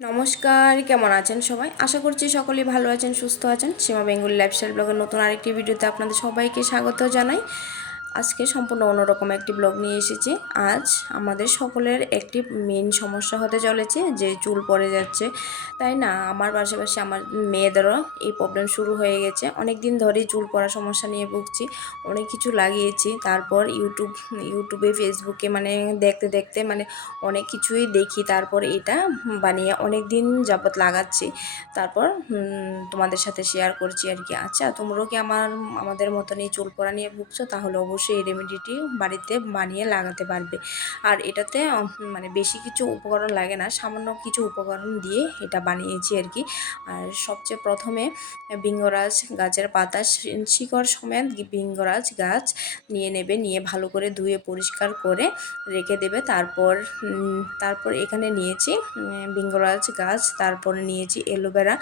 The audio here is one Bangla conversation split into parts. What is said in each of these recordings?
নমস্কার, কেমন আছেন সবাই? আশা করছি সকলেই ভালো আছেন, সুস্থ আছেন। সীমা বেঙ্গলি লাইফস্টাইল ব্লগের নতুন আরেকটি ভিডিওতে আপনাদের সবাইকে স্বাগত জানাই। আজকে সম্পূর্ণ অন্যরকম একটি ব্লগ নিয়ে এসেছি। আজ আমাদের সকলের একটি মেন সমস্যা হতে চলেছে যে চুল পড়ে যাচ্ছে, তাই না? আমার পাশাপাশি আমার মেয়েদেরও এই প্রবলেম শুরু হয়ে গেছে। অনেক দিন ধরেই চুল পড়ার সমস্যা নিয়ে ভুগছি। অনেক কিছু লাগিয়েছি, তারপর ইউটিউবে ফেসবুকে দেখতে দেখতে অনেক কিছুই দেখি, তারপর এটা বানিয়ে অনেক দিন যাবত লাগাচ্ছি। তারপর তোমাদের সাথে শেয়ার করছি আর কি। আচ্ছা, তোমরাও কি আমাদের মতনই চুল পড়া নিয়ে ভুগছো? তাহলে অবশ্যই এই রেমেডিটি বাড়িতে বানিয়ে লাগাতে পারবে। আর এটাতে বেশি কিছু উপকরণ লাগে না, সামান্য কিছু উপকরণ দিয়ে এটা বানিয়েছি আর কি। আর সবচেয়ে প্রথমে বিঙ্গরাজ গাছের পাতা শিকড় সমেত বিঙ্গরাজ গাছ নিয়ে নেবে, নিয়ে ভালো করে ধুয়ে পরিষ্কার করে রেখে দেবে। তারপর এখানে নিয়েছি বিঙ্গরাজ গাছ, তারপরে নিয়েছি অ্যালোভেরা,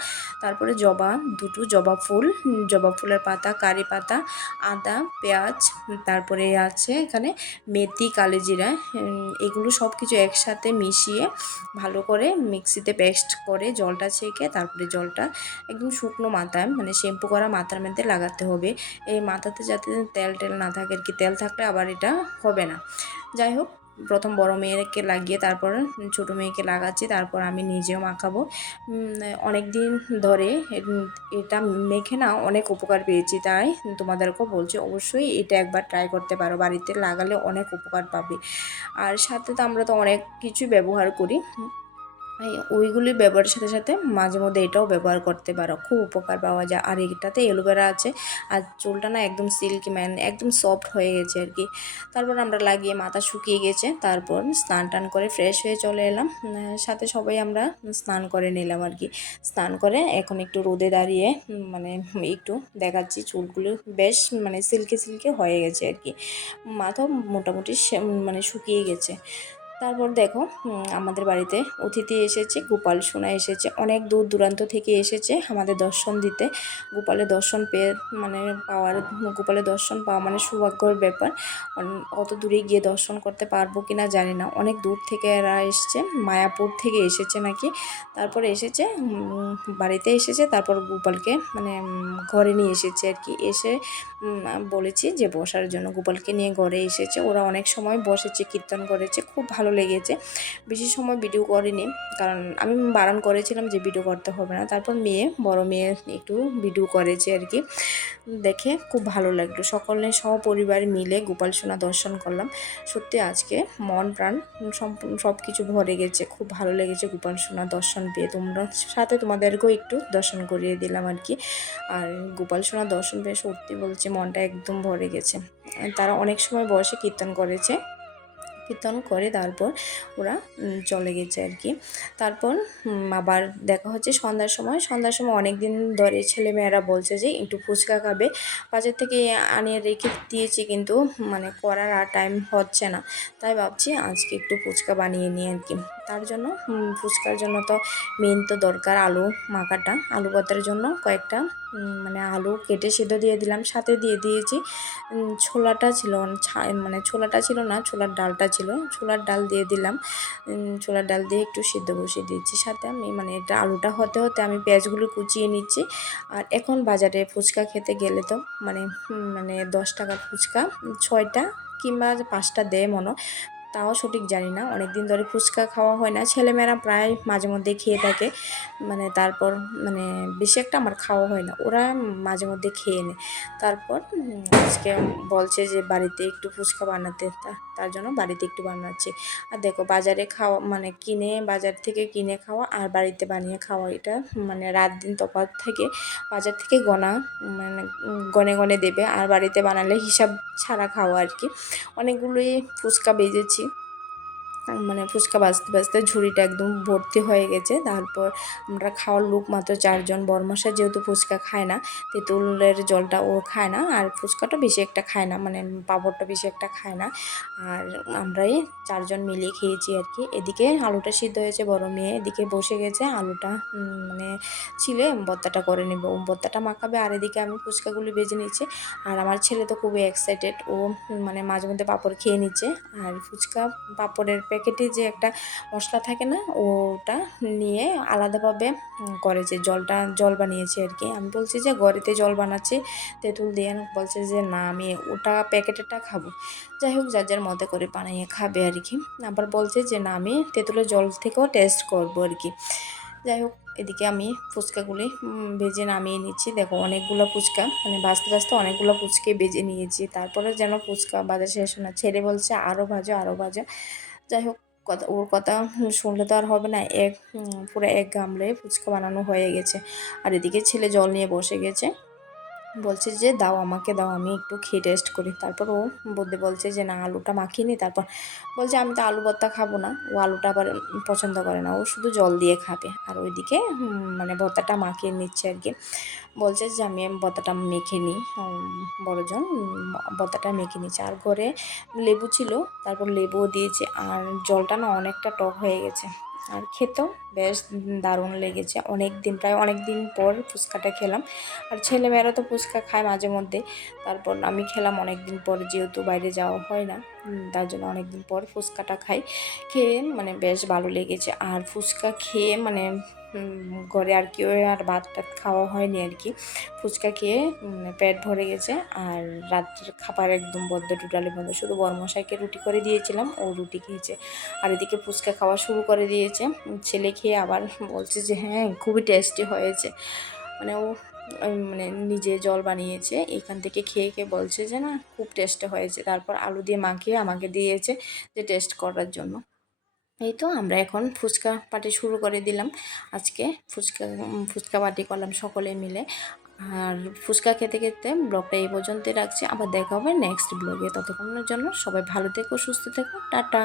তারপরে দুটো জবা ফুলের পাতা, কারি পাতা, আদা, পেঁয়াজ, তারপরে আছে এখানে মেথি, কালোজিরা। এগুলো সব কিছু একসাথে মিশিয়ে ভালো করে মিক্সিতে পেস্ট করে জলটা ছেঁকে, তারপরে জলটা একদম শুকনো মাথায় শ্যাম্পু করা মাথার মধ্যে লাগাতে হবে। এই মাথাতে যাতে তেল না থাকে আর কি, তেল থাকলে আবার এটা হবে না। যাই হোক, প্রথম বড় মেয়েকে লাগিয়ে তারপর ছোটো মেয়েকে লাগাচ্ছি, তারপর আমি নিজেও মাখাবো। অনেক দিন ধরে এটা মেখে না অনেক উপকার পেয়েছি, তাই তোমাদেরকেও বলছি অবশ্যই এটা একবার ট্রাই করতে পারো, বাড়িতে লাগালে অনেক উপকার পাবে। আর সাথে তো আমরা তো অনেক কিছু ব্যবহার করি, ওইগুলি ব্যবহারের সাথে সাথে মাঝে মধ্যে এটাও ব্যবহার করতে পারো, খুব উপকার পাওয়া যায়। আর এটাতে অ্যালোভেরা আছে, আর চুলটা না একদম সিল্কি একদম সফট হয়ে গেছে আর কি। তারপর আমরা লাগিয়ে মাথা শুকিয়ে গেছে, তারপর স্নান টান করে ফ্রেশ হয়ে চলে এলাম। সাথে সবাই আমরা স্নান করে নিলাম আর কি। স্নান করে এখন একটু রোদে দাঁড়িয়ে একটু দেখাচ্ছি, চুলগুলো বেশ সিল্কি হয়ে গেছে আর কি। মাথা মোটামুটি শুকিয়ে গেছে। তারপর দেখো, আমাদের বাড়িতে অতিথি এসেছে, গোপাল সোনা এসেছে, অনেক দূর দূরান্ত থেকে এসেছে আমাদের দর্শন দিতে। গোপালের দর্শন গোপালের দর্শন পাওয়া সৌভাগ্যের ব্যাপার। অত দূরে গিয়ে দর্শন করতে পারবো কিনা জানি না, অনেক দূর থেকে এরা এসছে, মায়াপুর থেকে এসেছে নাকি। তারপরে এসেছে, বাড়িতে এসেছে, তারপর গোপালকে ঘরে নিয়ে এসেছে আর কি। এসে বলেছি যে বসার জন্য, গোপালকে নিয়ে ঘরে এসেছে। ওরা অনেক সময় বসেছে, কীর্তন করেছে, খুব ভালো লেগেছে। বেশি সময় ভিডিও করিনি, কারণ আমি বারণ করেছিলাম যে ভিডিও করতে হবে না। তারপর বড় মেয়ে একটু ভিডিও করেছে আর কি। দেখে খুব ভালো লাগলো, সকলে সপরিবার মিলে গোপাল সোনা দর্শন করলাম। সত্যি আজকে মন প্রাণ সব কিছু ভরে গেছে, খুব ভালো লেগেছে গোপাল সোনা দর্শন পেয়ে। তোমাদেরকেও একটু দর্শন করিয়ে দিলাম আর কি। আর গোপাল সোনা দর্শন পেয়ে সত্যি বলছি মনটা একদম ভরে গেছে। তারা অনেক সময় বসে কীর্তন করে তারপর ওরা চলে গেছে আর কি। তারপর আবার দেখা হচ্ছে সন্ধ্যার সময় অনেক দিন ধরে ছেলেমেয়েরা বলছে যে একটু ফুচকা খাবে। বাজার থেকে আনিয়ে রেখে দিয়েছি, কিন্তু করার আর টাইম হচ্ছে না, তাই ভাবছি আজকে একটু ফুচকা বানিয়ে নিই আর কি। তার জন্য ফুচকার জন্য তো মেন তো দরকার আলু মাখাটা। আলু ভর্তার জন্য কয়েকটা আলু কেটে সিদ্ধ দিয়ে দিলাম, সাথে দিয়ে দিয়েছি ছোলাটা ছিল ছোলাটা ছিল না, ছোলার ডালটা ছিল, ছোলার ডাল দিয়ে দিলাম। ছোলার ডাল দিয়ে একটু সিদ্ধ বসিয়ে দিয়েছি। সাথে আমি এটা আলুটা হতে হতে আমি পেঁয়াজগুলো কুচিয়ে নিচ্ছি। আর এখন বাজারে ফুচকা খেতে গেলে তো 10 টাকার ফুচকা 6টা কিংবা 5টা দেয় মনে, তাও সঠিক জানি না। অনেক দিন ধরে ফুচকা খাওয়া হয় না, ছেলেমেয়েরা প্রায় মাঝে মধ্যে খেয়ে থাকে। তারপর বেশি একটা আমার খাওয়া হয় না, ওরা মাঝে মধ্যে খেয়ে নেয়। তারপর আজকে বলছে যে বাড়িতে একটু ফুচকা বানাতে, তার জন্য বাড়িতে একটু বানাচ্ছি। আর দেখো, বাজার থেকে কিনে খাওয়া আর বাড়িতে বানিয়ে খাওয়া, এটা রাত দিন তফাৎ থেকে। বাজার থেকে গনে দেবে, আর বাড়িতে বানালে হিসাব ছাড়া খাওয়া আর কি। অনেকগুলোই ফুচকা বেজেছি, ফুচকা বাজতে ঝুড়িটা একদম ভর্তি হয়ে গেছে। তারপর আমরা খাওয়ার লোক মাত্র 4জন। বরমশা যেহেতু ফুচকা খায় না, তেঁতুলের জলটা ও খায় না, আর ফুচকাটা বেশি একটা খায় না, পাঁপড়টা বেশি একটা খায় না। আর আমরাই 4জন মিলিয়ে খেয়েছি আর কি। এদিকে আলুটা সিদ্ধ হয়েছে, বড় মেয়ে এদিকে বসে গেছে আলুটা ছিলে ভর্তাটা করে নেব, ভর্তাটা মাখাবে। আর এদিকে আমি ফুচকাগুলি বেজে নিচ্ছি। আর আমার ছেলে তো খুবই এক্সাইটেড, ও মাঝে মধ্যে পাঁপড় খেয়ে নিচ্ছে। আর ফুচকা পাঁপড়ের প্যাকেটে যে একটা মশলা থাকে না, ওটা নিয়ে আলাদাভাবে করেছে, জল বানিয়েছে আর কি। আমি বলছি যে ঘরেতে জল বানাচ্ছি তেঁতুল দিয়ে, বলছে যে না আমি ওটা প্যাকেটেরটা খাবো। যাই হোক, যার যার মতো করে বানিয়ে খাবে আর কি। আবার বলছে যে না আমি তেঁতুলের জল থেকেও টেস্ট করবো আর কি। যাই হোক, এদিকে আমি ফুচকাগুলি ভেজে নামিয়ে নিচ্ছি। দেখো অনেকগুলো ফুচকা, মানে ভাজতে ভাজতে অনেকগুলো ফুচকে ভেজে নিয়েছি। তারপরে যেন ফুচকা ভাজা শেষ না, ছেলে বলছে আরও ভাজা আরও ভাজা। যাই হোক, ওর কথা শুনলে তো আর হবে না। পুরো এক গামলায় ফুচকা বানানো হয়ে গেছে। আর এদিকে ছেলে জল নিয়ে বসে গেছে, বলছে যে দাও আমাকে দাও, আমি একটু খেয়ে টেস্ট করি। তারপর ও বলছে যে না আলুটা মাখিয়ে নি। তারপর বলছে আমি তো আলু ভর্তা খাবো না, ও আলুটা আবার পছন্দ করে না, ও শুধু জল দিয়ে খাবে। আর ওইদিকে মানে ভর্তাটা মাখিয়ে নিচ্ছে আর কি। বলছে যে আমি ভর্তাটা মেখে নিই, বড়জন ভর্তাটা মেখে নিচ্ছে। আর ঘরে লেবু ছিল, তারপর লেবুও দিয়েছে। আর জলটা না অনেকটা টক হয়ে গেছে, আর খেতেও বেশ দারুণ লেগেছে। প্রায় অনেক দিন পর ফুচকাটা খেলাম। আর ছেলেমেয়েরা তো ফুচকা খায় মাঝে মধ্যে, তারপর আমি খেলাম অনেক দিন পর, যেহেতু বাইরে যাওয়া হয় না, তার জন্য অনেক দিন পর ফুচকাটা খেয়ে মানে বেশ ভালো লেগেছে। আর ফুচকা খেয়ে মানে ঘরে আর কেউ আর ভাত টাত খাওয়া হয়নি আর কি। ফুচকা খেয়ে পেট ভরে গেছে। আর রাত্রের খাবার একদম বদ্ধ, টোটালি বন্ধ। শুধু বড়মশাইকে রুটি করে দিয়েছিলাম, ও রুটি খেয়েছে। আর এদিকে ফুচকা খাওয়া শুরু করে দিয়েছে ছেলে। খেয়ে আবার বলছে যে হ্যাঁ খুবই টেস্টি হয়েছে। মানে ও মানে নিজে জল বানিয়েছে, এখান থেকে খেয়ে খেয়ে বলছে যে না খুব টেস্টি হয়েছে। তারপর আলু দিয়ে মাখিয়ে আমাকে দিয়েছে যে টেস্ট করার জন্য। এই তো আমরা এখন ফুচকা পার্টি শুরু করে দিলাম। আজকে ফুচকা পার্টি করলাম সকলে মিলে। আর ফুচকা খেতে খেতে ব্লগটা এই পর্যন্তই রাখছি। আবার দেখা হবে নেক্সট ব্লগে। ততক্ষণের জন্য সবাই ভালো থেকো, সুস্থ থেকো, টাটা।